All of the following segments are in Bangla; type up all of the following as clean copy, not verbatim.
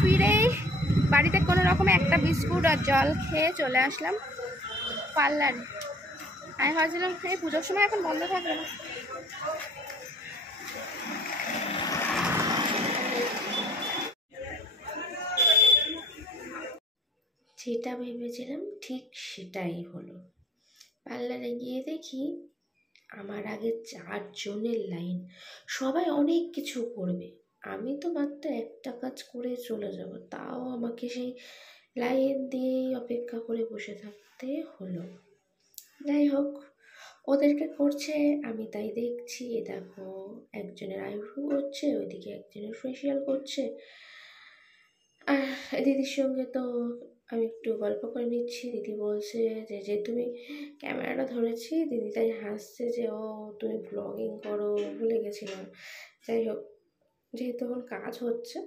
ফিরেই বাড়িতে কোনো রকমে একটা বিস্কুট আর জল খেয়ে চলে আসলাম পার্লারে। আমি ভাবছিলাম এই পুজোর সময় এখন বন্ধ থাকবে না। যেটা ভেবেছিলাম ঠিক সেটাই হলো। পার্লারে গিয়ে দেখি আমার আগে 4 জনের লাইন, সবাই অনেক কিছু করবে, আমি তো মাত্র একটা কাজ করে চলে যাব, তাও আমাকে সেই লাইন দিয়েই অপেক্ষা করে বসে থাকতে হলো। যাই হোক, ওদেরকে করছে, আমি তাই দেখছি। দেখো, একজনের আইব্রো করছে, ওইদিকে একজনের ফেসিয়াল করছে, আর দিদির সঙ্গে তো আমি একটু গল্প করে নিচ্ছি। দিদি বলছে যে তুমি ক্যামেরাটা ধরেছি, দিদি তাই হাসছে যে ও তুমি ব্লগিং করো, ভুলে গেছিলাম। যাই হোক, যেহেতু এখন কাজ হচ্ছে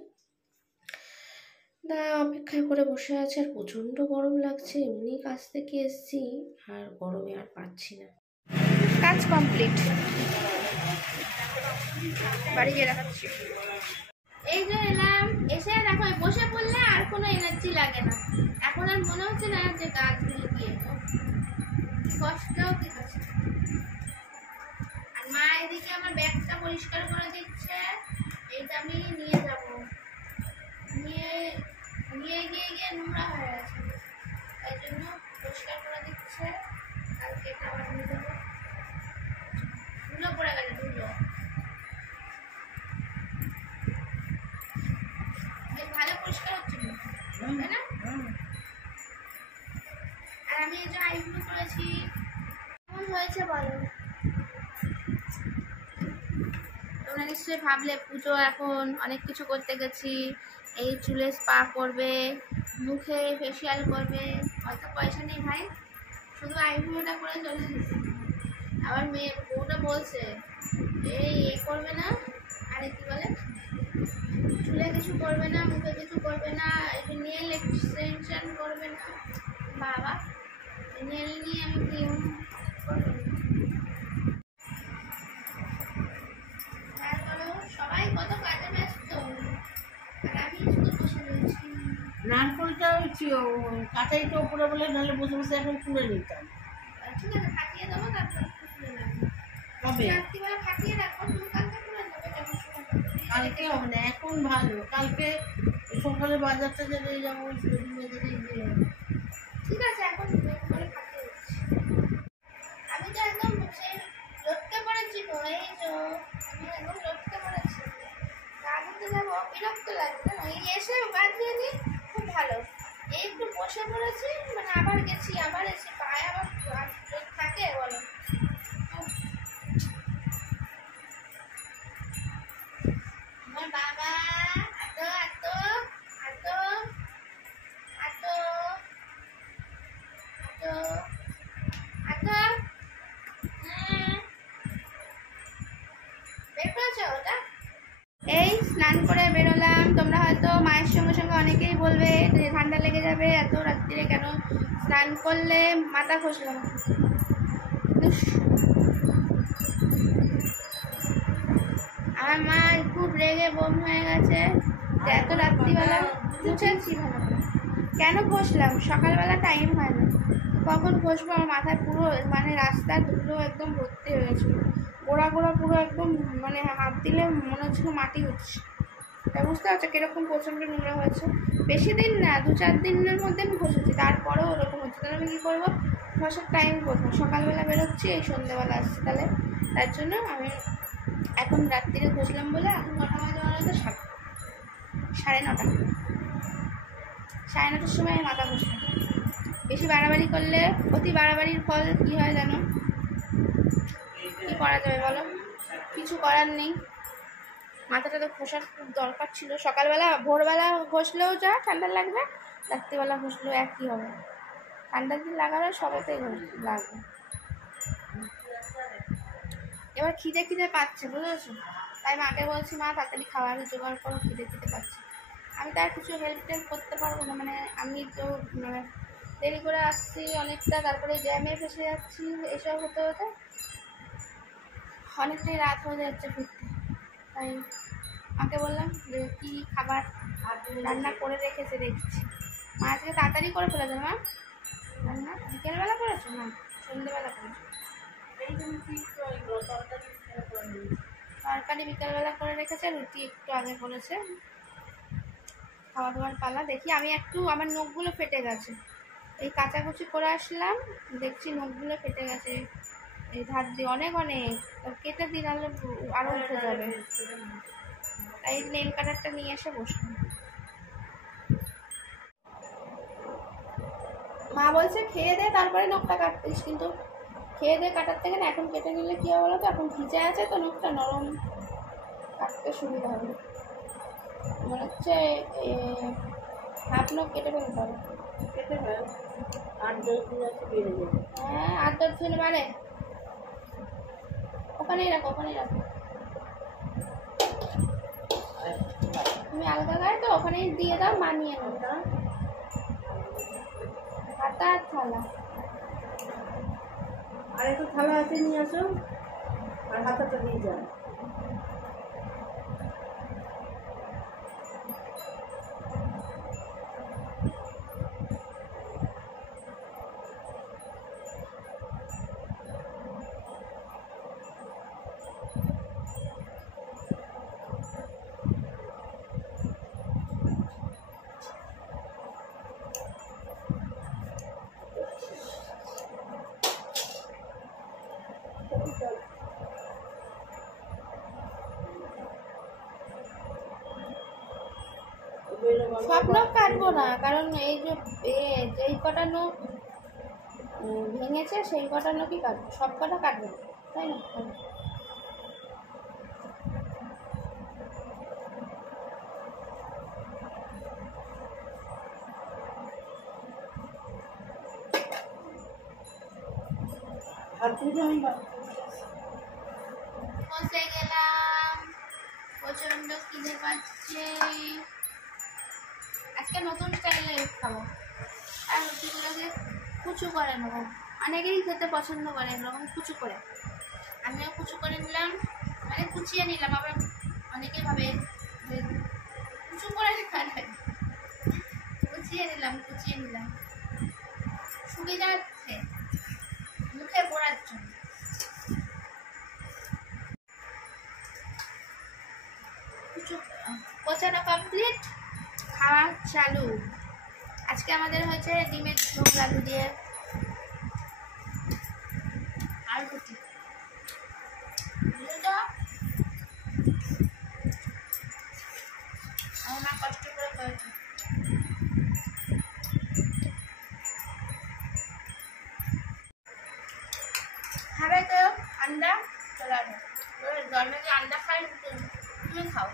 না, অপেক্ষায় করে বসে আছে। আর প্রচণ্ড গরম লাগছে, এমনি কাজ থেকে এসছি আর গরমে আর পাচ্ছি না। কাজ কমপ্লিট, বাড়ি গিয়ে দেখাচ্ছি। এই যে এলাম, এসে দেখো বসে পড়লে আর কোনো এনার্জি লাগে না। এখন আর মনে হচ্ছে না যে কাজগুলো দিয়ে কষ্টও কি হচ্ছে। আর মা এদিকে আমার ব্যাগটা পরিষ্কার করে দিচ্ছে, এইটা আমি নিয়ে যাব, নিয়ে গিয়ে নোংরা হয়ে গেছে, তাই জন্য পরিষ্কার করে দিচ্ছে। কালকে এটা আবার নিয়ে যাবো, ধুলো পড়ে গেছে, ধুলো। ভালো পরিষ্কার হচ্ছে তাই না? আর আমি এই যে আইব্রো করেছি, কেমন হয়েছে বলো? তোমরা নিশ্চয়ই ভাবলে পুজো, এখন অনেক কিছু করতে গেছি, এই চুলে স্পা করবে, মুখে ফেসিয়াল করবে, অত পয়সা নেই ভাই, শুধু আইব্রোটা করে চলে এসেছি। আবার বউটা বলছে এই করবে না, আরে কি বলে, চুলে কিছু করবে না, মুখে কিছু করবে না, একটু নেল এক্সটেনশন করবে না। বাবা, নেল নিয়ে আমি কি সবাই কত কাজে ব্যস্ত, আর আমি শুধু বসে রয়েছি। নারকলটা কাটাইটা উপরে বলে, নাহলে বসে বসে এখন তুলে নিতাম। ঠিক আছে, ফাটিয়ে দেবো, তারপর কবে রাত্রিবেলা ফাটিয়ে রাখবো, তুমি কালকে করে দেবে। কালকে হবে না, এখন ভালো, কালকে সকালে বাজারটা যেতে যাবো, ঠিক আছে, এখন করে ফাটিয়ে দিচ্ছি। আমি তো একদম সেই লটকে পড়েছি তো, এই তো আমি একদম লটকে পড়েছি, কাজে যাবো, বিরক্ত লাগবে না, এই এসে বাদ দিয়ে দিই, খুব ভালো। এই একটু বসে পড়েছি, মানে আবার গেছি, আবার এসে পায়ে আবার থাকে বলো। আমার বাবা আতো আতো আতো আতো আতো আতো বের করেছো ওটা? এই স্নান করে বেরোলাম। তোমরা হয়তো মায়ের সঙ্গে সঙ্গে অনেকেই বলবে যে ঠান্ডা লেগে যাবে, এত রাত্রিরে কেন স্নান করলে মাথা খসলো না। আমার মা খুব রেগে বোম হয়ে গেছে যে এত রাত্রিবেলা মুছেছি ভালো করে। কেন ঘষলাম? সকালবেলা টাইম হয় না, কখন ঘষবো? আমার মাথায় পুরো মানে রাস্তা ধুলো একদম ভর্তি হয়ে গেছিলো, গোড়া পুরো একদম, মানে হাত দিলে মনে হচ্ছিল মাটি উঠছে। তাই বুঝতে পারছো কিরকম প্রচণ্ড নোংরা হয়েছে। বেশি দিন না, 2-4 দিনের মধ্যে আমি ঘষেছি, তারপরেও ওরকম হচ্ছে। তাহলে আমি কী করবো? ঘষার টাইম কোথায়? সকালবেলা বেরোচ্ছি, এই সন্ধ্যেবেলা আসছি, তাহলে তার জন্য আমি এখন রাত্রিরে ঘষলাম বলে এখন কটা বাজে বলো তো? 9:30। 9:30টার সময় আমি মাথা ঘষলাম। বেশি বাড়াবাড়ি করলে, অতি বাড়াবাড়ির ফল কী হয় জানো? কী করা যাবে বলো? কিছু করার নেই। মাথাটা তো ঘষার খুব দরকার ছিল। সকালবেলা ভোরবেলা ঘষলেও যা ঠান্ডা লাগবে, রাত্রিবেলা ঘষলেও একই হবে। ঠান্ডার দিন লাগাবে, সবেতেই লাগবে। এবার খিদে পাচ্ছে, বুঝেছো? তাই মাকে বলছি, মা তাড়াতাড়ি খাবার জোগাড় করো, খিদে পাচ্ছে। আমি তার কিছু হেল্প করতে পারবো না, মানে আমি তো মানে দেরি করে আসছি অনেকটা, তারপরে জ্যামে ফেসে যাচ্ছি, এসব হতে হতে অনেকটাই রাত হয়ে যাচ্ছে ফিরতে। তাই মাকে বললাম যে কী খাবার রান্না করে রেখেছে দেখছি। মা আজকে তাড়াতাড়ি করে ফেলেছে মা রান্না। বিকেলবেলা করেছো না সন্ধ্যেবেলা করেছো? তরকারি বিকেলবেলা করে রেখেছে, রুটি একটু আগে করেছে। খাওয়া দাওয়ার পালা। দেখি আমি একটু, আমার নখগুলো ফেটে গেছে, এই কাচাকুচি করে আসলাম, দেখছি নখগুলো ফেটে গেছে এই ধার দিয়ে অনেক কেটে দিন, আরো উঠে যাবে। তাই নেল কাটারটা নিয়ে এসে বসলাম। মা বলছে খেয়ে দে তারপরে নখটা কাটতিস, কিন্তু খেয়ে দে কাটার থেকে না এখন কেটে নিলে কী হবে বলো তো, এখন ভিজে আছে তো নখটা নরম, কাটতে সুবিধা হবে। মনে হচ্ছে হাফ নখ কেটে ফেলতে হবে। কেটে ফেল, 8-10 দিন আছে বেড়ে যাবে। হ্যাঁ 8-10 দিন বাড়ে। ওখানেই রাখো, ওখানেই রাখো। তুমি আলগা গায়ে তো ওখানেই দিয়ে দাও, মানিয়ে নেবো। হাতা আর থালা। আর একটু থালা আছে নিয়ে আসো, আর হাতাটা দিয়ে যাও। সব নখ কাটবো না, কারণ এই যে যেই কটা নখ ভেঙেছে সেই কটা নখই কাটবো, সব কটা কাটবো না, তাই না? বসে গেলাম, প্রচন্ড খিদে পাচ্ছে। আজকে নতুন স্টাইলে খাবো, আর রুটিগুলোকে কুচু করে নেবো। অনেকেই খেতে পছন্দ করে এরকম কুচু করে, আমিও কুচু করে নিলাম, মানে কুচিয়ে নিলাম। আবার অনেকে ভাবে যে কুচু করে কুচিয়ে নিলাম সুবিধার্থে, মুখে পড়ার জন্য। কোচানো কমপ্লিট, খাওয়া চালু। আজকে আমাদের হয়েছে ডিমের ঝোল আলু দিয়ে আর রুটি। আমার কষ্ট করে করেছে। খাবে তো আন্ডা, চলে আসবে। জন্মে যে আন্ডা খাই তুমি খাও।